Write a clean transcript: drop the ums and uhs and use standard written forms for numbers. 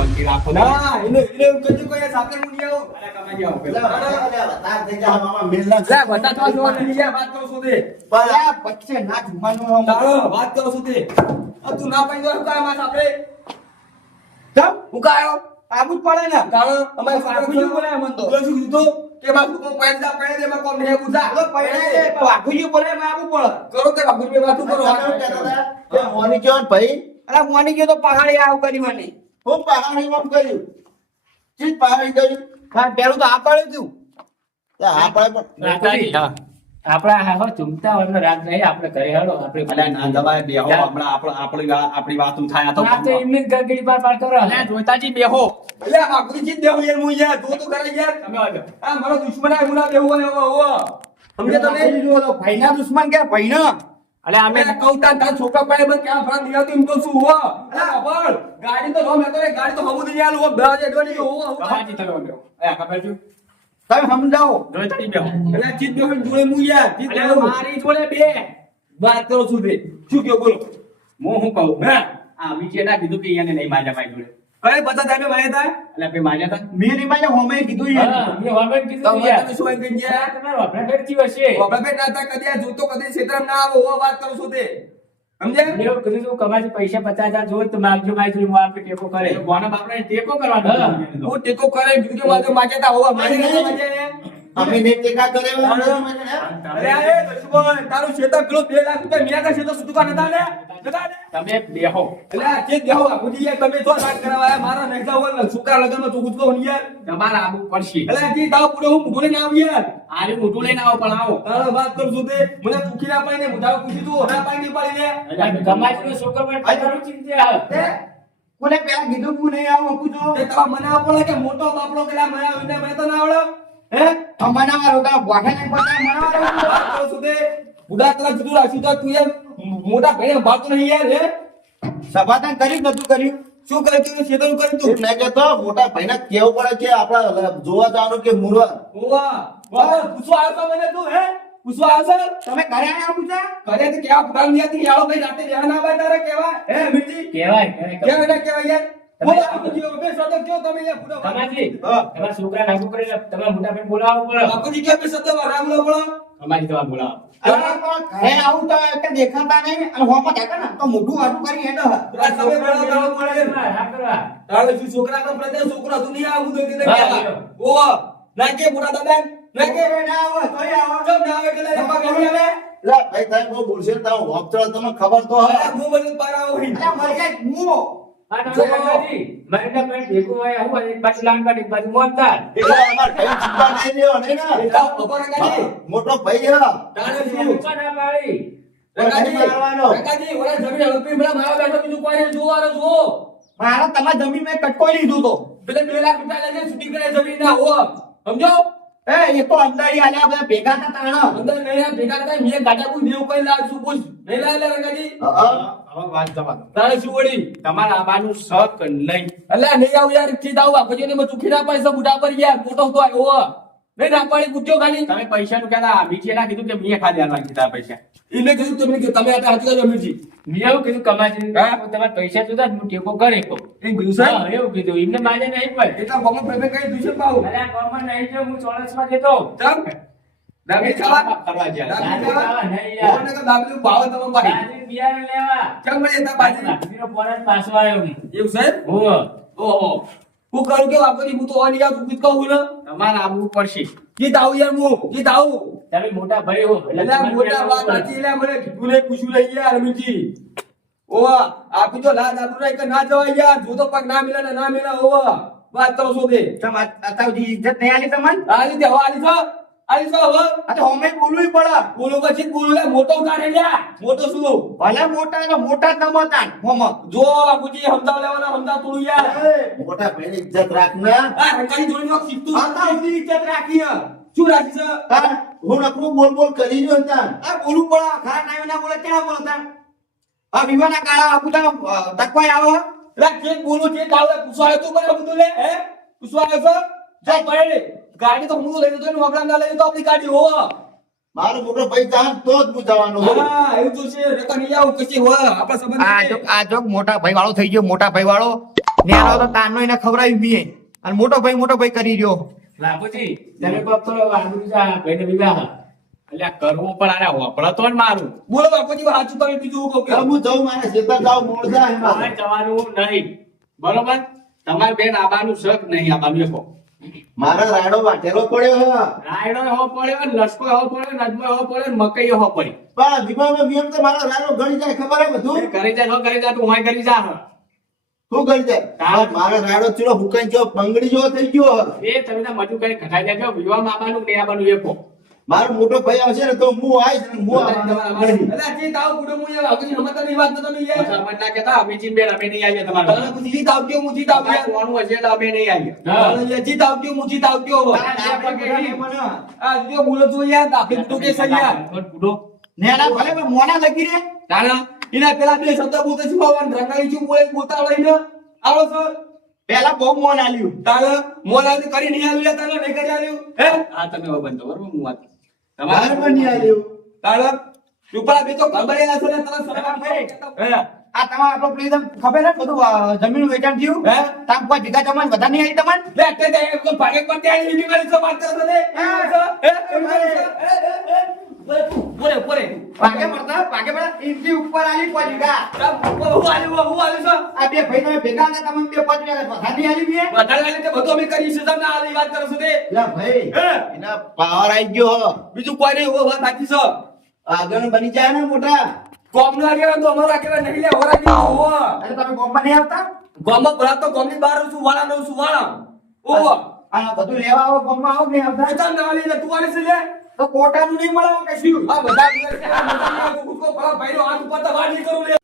શાંતિ રાખો ના એને કદી કોઈ સાથે હું નહીં આવું અરે કમાઈ આવો એટલે બતા થઈ જા મામા મેલના લે બતા તો જો નહીં યાર વાત કરું છું તે બલા પછી ના જુમાનો તારો વાત કરું છું તે આ તું ના પાઈ દો કાય માં આપણે તમ હું કાયો આબુ જ પડે ને તારો અમારે વાઘુજી બોલાય મન તો. શું કીધું કે બા તું પૈસા પડે દે માં કોમ નહીં પૂછા તો પૈડા દે તો વાઘુજી બોલે મે આબુ પડે કરો તે બાબુ મે વાતું કરો તમે કહેતા હતા કે મોની કેવન ભાઈ અલા મોની ગયો તો પહાડી આવ કરી મને હું પહાડી માં કર્યું ચીજ પહાડી કર્યું હા પેલું તો આ પડ્યું તું તો આ પડે પણ આપડા હા ચૂમતા વગર રાત નહીં આપણે ઘરે હેડો આપણે અલ્યા ના દબાય બેહો હમણાં આપણી વાતું થાય તો આ તો એમની જ ગગડી પાર કરો અલ્યા જોતાજી બેહો અલ્યા બાપુજી જી દેવું યાર હું યાર જો તો કરે યાર તમે આવજો આ મારો દુશ્મન આ મુના દેવું ને ઓ સમજે તમે જો તો ભાઈના દુશ્મન કે ભાઈના અલે અમે અમે કૌતા તાર છોકરા પાડે બસ ક્યાં ફરક નહીં આવતું એમ તો શું હો અલ્યા પણ ગાડી તો મેં તો ગાડી તો હમું નહીં આલું 2000 ડોલી હો કમાજી તમે આવજો એ ખબર છું તમે સમજાવો જોઈતાજી બેહો અલ્યા ચીજ દેવું જોડે હું યાર ચીજ અલે દેવું મારી જોડે બે વાત કરો છું તે શું કયો બોલો હું શું કહું હા આ મીચે ના કીધું કે એને નહીં માજા મારી જોડે કઈ બતા તમે માયા તા એટલે આપણે માજા તા મેં ની માં હોમે કીધું યાર હા મેં વાગન કીધું તમે યાર તમે શું એમ કહી ગયા તમારો આપણે ફેરથી હશે બાબા બે નાતા કદી આ જોતો કદી ક્ષેત્રમાં ના આવો હો વાત કરું છું તે સમજે મેં એવું કીધું તું કમાજી પૈસા 50,000 જોઈ તો માગજો મારી જોડે હું આપણે ટેકો કરે ગોના બાપને ટેકો કરવાનો હું ટેકો કરે કીધું કે મારે માજેતા હોવા માજે અમે ને ટેકા કરે અરે અરે દુશ્મન તારું ક્ષેત્ર પેલો 2 લાખ રૂપિયા મિયા ક્ષેત્ર સુતુકા નતા લે નતા લે તમે બેહો એટલે આ જે દેહો આપુજી યાર તમે જો વાત કરાવાયા મારા નખજા હોય સુકા લગનમાં તું ગુજકો હું યાર તમારે આબુ પડશે એટલે આ જે તાવ પૂરો હું મુઢો લઈને આવ યાર આરે મોટું લઈને આવો પણ આવો તારો વાત કરું છું તે મને પૂછી ના પાડીને મુઢાવ પૂછી તું ના પાડી પાડી લે એટલે કમાજીનો છોકરો પણ તમારું ચિંતા તે કોને પેલા કીધું હું નહીં આવું પૂછો તે તારા મને આપડે કે મોટો બાપડો કેલા મને આવીને મને તો ના આવડે હે મનાવા રોતા વાઠા ને પતા મનાવા વાત કરું છું તે બુડા તરફ જતું રાખ્યું તો તું યાર મોટા ભાઈને ભાગતો નહીં યાર હે સભાતાન કર્યું નતું કર્યું શું કરે તું ક્ષેત્ર કર્યું તું મેં કહેતો મોટા ભાઈને કેવું પડે કે આપડા જોવા જવાનું કે મુરવા ઓવા વાહ પૂછવા આવ્યો તો મને તું હે પૂછવા આવ્યો તમે ઘરે આયા પૂછા કરે તો કેવા પુરાણ ની હતી યાળો ભાઈ રાતે રહેવા ના આવે તારે કેવા હે મિર્જી કહેવાય કેવા ના કેવા યાર બોલો બાપુજી બે શબ્દ કયો તમે યાર પૂરો કમાજી તમારા છોકરા નાગુ કરીને તમારા મોટા ભાઈ બોલાવવું પડે બાપુજી કે બે શબ્દ રામ લો બોલો કમાજી તમારે બોલાવો ઘરે આવું તો એક દેખાતા નહીં અને હોમાં દેખા ને તો મોઢું આટું કરી હેડો આ તમે બોલો તારો મળે હા કરવા તારે શું છોકરા નો પ્રત્યે છોકરા દુનિયા આવું તો કીધે કેવા ઓવા ના કે મોટા દાદા ના કે ના આવે તોય આવો જમ ના આવે એટલે લંબા કરી આવે લા ભાઈ તમે બહુ બોલશે ને તારો હોપચળ તમને ખબર તો હે હું બધું પારાવો હી અલ્યા મરી જાય મુઓ હા તમે કમાજી મારી ભાઈ ભેગું હોય આવું એક બાજુ લાંગ કાઢી એક બાજુ મોનતા એટલે અમાર ભાઈ ચિંતા નહીં લેવો નહીં ને એટલા બપોર કાજી મોટો ભાઈ હે તારે શું ના પાડી રકાજી ઓલા જમીન હલપી મેલા મારા બેઠો બીજું કોઈ નહીં જોવાનો જો મારા તમારી જમીન મેં કટકોઈ લીધું તો પેલે 2 લાખ રૂપિયા લઈને છૂટી કરે જમીન ના હો સમજો એ તો અંદર ઈ આલ્યા બધા ભેગા હતા તાણા અંદર નહીં ભેગા થાય મેં ગાડા કોઈ દેવ કોઈ લાવ છું પૂછ નહીં લાવ લે રકાજી હવે વાત જવા દો તારે શું વળી તમારા આબાનું શક નહીં અલ્યા નહીં આવ યાર કી દાવ આપજો ને મે ચૂકી ના પૈસા બુઢા પર યાર મોટો તો આવ્યો નહીં ના પાડી પૂછ્યો ખાલી તમે પૈસાનું કહેતા મીઠે ના કીધું કે મીએ ખાલી આલવા કીધા પૈસા એને કીધું તમે કે તમે આ હાથ કાજો અમીરજી મેં એવું કીધું કમાજી હા? તમારે પૈસા જોતા જ હું ટેકો કરે કો એ કીધું સાહેબ હા એવું કીધું એમને માજે નહીં પડે એટલા ગોમો પ્રેમે કઈ દુશે પાઉ અરે આ ગામમાં નહીં જો હું ચોરસમાં જતો તમ દાબી ખાવા કરવા જાય દાબી ખાવા ખાવા નહીં યાર કોને કે દાબી ભાવ તમે ભાઈ બાજરી બિયારણ લેવા કેમ મળે તા બાજી બાજરીનો પોરસ પાછો આવ્યો હું એવું સાહેબ હો ઓહો હું કરું કે વાપરી હું તો ઓની આ તું કહું ને તમારે આવવું પડશે કી દાવ યાર હું કી દાવ તમે મોટા ભાઈ હો એટલે મોટા વાત હતી લે મને કીધું ને પૂછ્યું લઈ યાર અમીરજી ઓવા આપી જો લાજ આપું નહીં કે ના જવાય યાર જો તો પગ ના મિલે ને ના મિલે ઓવા વાત કરો છો તે તમ આતાજી ઇજ્જત નહીં આલી તમને આલી દે આલી છો હવે આ તો હોમે બોલવું પડે બોલો પછી બોલો લે મોટો કાઢે લ્યા મોટો શું ભલે મોટા તો મોટા જ નમતા હોમ જો બાપુજી સમજાવ લેવાના સમજાવ તું યાર મોટા ભાઈની ઇજ્જત રાખ ને આ રંગાઈ જોડીનો શીખતું આતા સુધી ઇજ્જત રાખી હે શું રાખી છે તાર હું નકરું બોલ બોલ કરી રહ્યો તાર આ બોલવું પડે ખરા નાયો ના બોલે કેના બોલતા આ વિવાના કાળા આપુતા તકવાય આવો લે કે બોલો કે કાલે પૂછવા તું મને બધું લે હે પૂછવા આવ્યો છો જો પડે ગાડી તો હું લઈ જતો ને આપણા ના લઈ તો આપણી ગાડી હો મારો મોટો ભાઈ જાન તો જ હું જવાનું હોય. હા એવું તો છે રકા નહીં આવું કશી હોય આપણા સંબંધ આ જો મોટા ભાઈ વાળો થઈ ગયો મોટા ભાઈ વાળો નેનો તો તારનો એને ખવડાવી મીએ અને મોટો ભાઈ કરી રહ્યો લાભુજી તમે કહો તો આબરૂ જા ભાઈને વિવાહ એટલે આ કરવું પણ આને હોપળો તો ને મારું બોલો બાપુજી સાચું તમે બીજું કહો કે હું જાઉં મારે ખેતર જાઉં મોડ જાય તમારે જવાનું નહીં બરોબર તમારે બેન આબાનું શક નહીં આબાનું એકો મારે રાયડો વાટેલો પડ્યો હે રાયડો હો પડ્યો લસકો હો પડ્યો નજમો હો પડ્યો મકઈ હો પડી પણ વિભાગમાં વિયમ તો મારો રાયડો ગળી જાય ખબર હે બધું કરી જા ન કરી જા તું હું કરી જા શું ગળી જાય મારો રાયડો ચીડો હુકાઈ ગયો બંગડી જેવો થઈ ગયો હે. એ તમે તો મજુ કરી ઘટાઈ દેજો વિવાહ આબાનું ને આબાનું એકો મારો મોટો ભાઈ આવશે ને તો હું આવીશ ને હું અલા જી તાવ ગુડો મુ યાર બાપુજી હમતની વાત તો તમે યાર સમજ ના કેતા અમે જીન બેન અમે નહીં આવીએ તમારા તમે પૂછી જી તાવ ક્યો મુજી તાવ યાર કોનું હશે એટલે અમે નહીં આવીએ યાર જી તાવ ક્યો મુજી તાવ ક્યો આ જો બોલો તો યાર આપે તો કે સહી યાર બુડો નેના ભલે પણ મોના લગી રે તારા એના પેલા બે શબ્દ બોલતે શું આવવાનું રંગાઈ છું બોલે બોલતા લઈને આવો સર પેલા બહુ મોન આલ્યું તારે મોલા કરી નહીં આવ્યું તારે નહીં કરી આવ્યું હે આ તમે હવે બંધ કરો બરોબર હું વાત મારે પણ નહીં આવ્યું તારે ઉપરા બે તો ખબર એલા છે ને તરત સરવા હે આ તમારે આપણો પ્રીતમ ખબર હે બધું જમીન વેચાણ થયું હે? તામ કોઈ ભેગા જમાન વધારે નહીં આવી તમને લે તે તે તો ભાગે પર ત્યાં લીધી વાળી છે વાત કરો ને પોરે પોરે ભાગે મળતા ઇંચી ઉપર આલી કોઈ ભેગા હું આલ્યું છે આ બે ભાઈ તમે ભેગા હતા તમે બે પાંચ વધારે આલી બે વધારે લાગે તે બધું અમે કરી છે તમને આલી વાત કરો છો તે લા ભાઈ હે એના પાવર આવી ગયો હો બીજું કોઈ નહીં ઓ વાત સાચી છે આગળ બની જાય ને મોટા કોમનો આગેવાન તો અમારો આગેવાન નહીં લે હોરા કી ઓ અરે તમે ગોમમાં નહીં આવતા ગામમાં ભરા તો ગામની બહાર છું વાળા નવ છું વાળા ઓ આ બધું લેવા આવો ગોમમાં આવો નહીં આવતા પોતાનું ના લે તું આલે છે લે તો કોટાનું નહીં મળે કશું આ બધા કુકો ભરા ભાઈનો હાથ ઉપર તો વાડી કરું લે